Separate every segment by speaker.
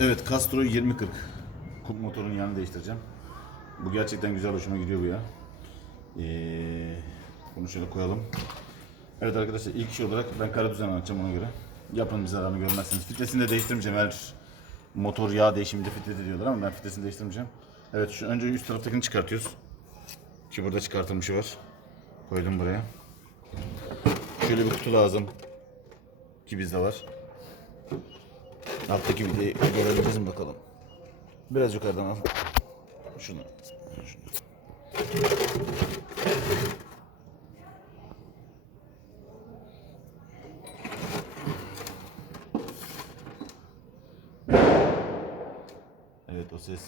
Speaker 1: Evet Castro 2040. Kup motorun yanını değiştireceğim. Bu gerçekten güzel hoşuma gidiyor bu ya. Ee, bunu şöyle koyalım. Evet arkadaşlar ilk iş olarak ben kara düzen anlatacağım ona göre. Yapın bir zararını görmezsiniz. Filtresini de değiştirmeyeceğim eğer motor yağ değişiminde filtre diyorlar ama ben filtresini değiştirmeyeceğim. Evet şu önce üst taraftakini çıkartıyoruz. Ki burada çıkartılmışı var. Koydum buraya. Şöyle bir kutu lazım. Ki bizde var. Alttaki videoyu görebiliriz mi bakalım. Biraz yukarıdan al. Şunu. şunu. Evet o ses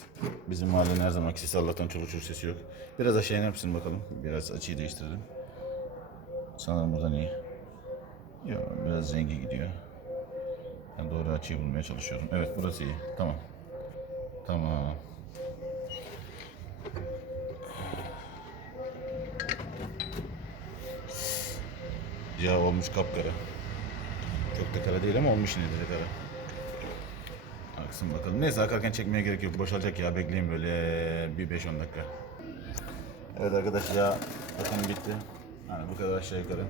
Speaker 1: bizim mahallenin her zamanki sesi Allah'tan çoluk çocuk sesi yok. Biraz aşağı iner misin bakalım? Biraz açıyı değiştirelim. Sanırım buradan iyi. Yok biraz rengi gidiyor. Ben doğru açıyı bulmaya çalışıyorum. Evet burası iyi. Tamam. Tamam. Ya olmuş kapkara. Çok da kara değil ama olmuş de kara. Aksın bakalım. Neyse akarken çekmeye gerek yok. Boşalacak ya. Bekleyin böyle bir 5-10 dakika. Evet arkadaşlar ya bakın bitti. Yani bu kadar aşağı yukarı.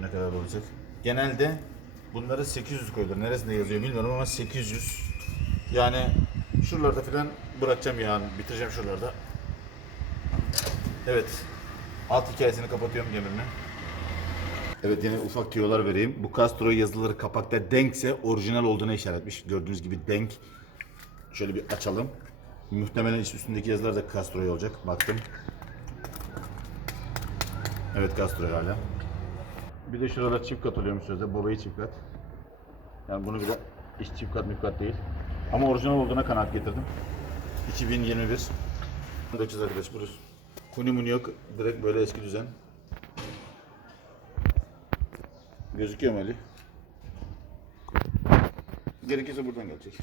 Speaker 1: Ne kadar olacak? Genelde bunları 800 koyulur. Neresinde yazıyor bilmiyorum ama 800. Yani şuralarda falan bırakacağım yani. Bitireceğim şuralarda. Evet. Alt hikayesini kapatıyorum gemimin. Evet yine ufak tüyolar vereyim. Bu Castro yazıları kapakta denkse orijinal olduğuna işaretmiş. Gördüğünüz gibi denk. Şöyle bir açalım. Muhtemelen üstündeki yazılar da Castro'ya olacak. Baktım. Evet Castro hala. Bir de şurada çift kat oluyormuş sözde. Bobayı çift kat. Yani bunu bile iş çift kat çift kat değil. Ama orijinal olduğuna kanaat getirdim. 2021. Dökeceğiz arkadaş burası. Kuni muni yok. Direkt böyle eski düzen. Gözüküyor mu Ali? Gerekirse buradan gelecek.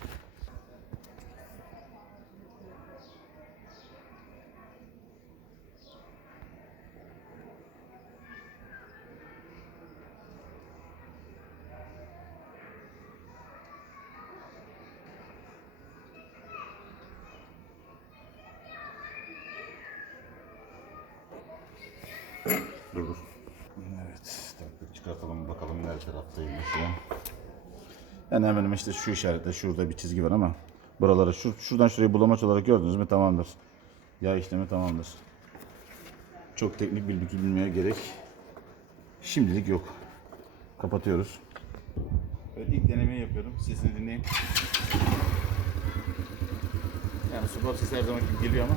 Speaker 1: Dur. Evet, taktık çıkartalım bakalım her taraftaymış ya. Yani hemen işte şu işaretle şurada bir çizgi var ama buraları şu, şuradan şurayı bulamaç olarak gördünüz mü tamamdır. Yağ işlemi tamamdır. Çok teknik bilgi bilmeye gerek şimdilik yok. Kapatıyoruz. Evet ilk denemeyi yapıyorum. Sesini dinleyin. Yani spor sesi her zaman geliyor ama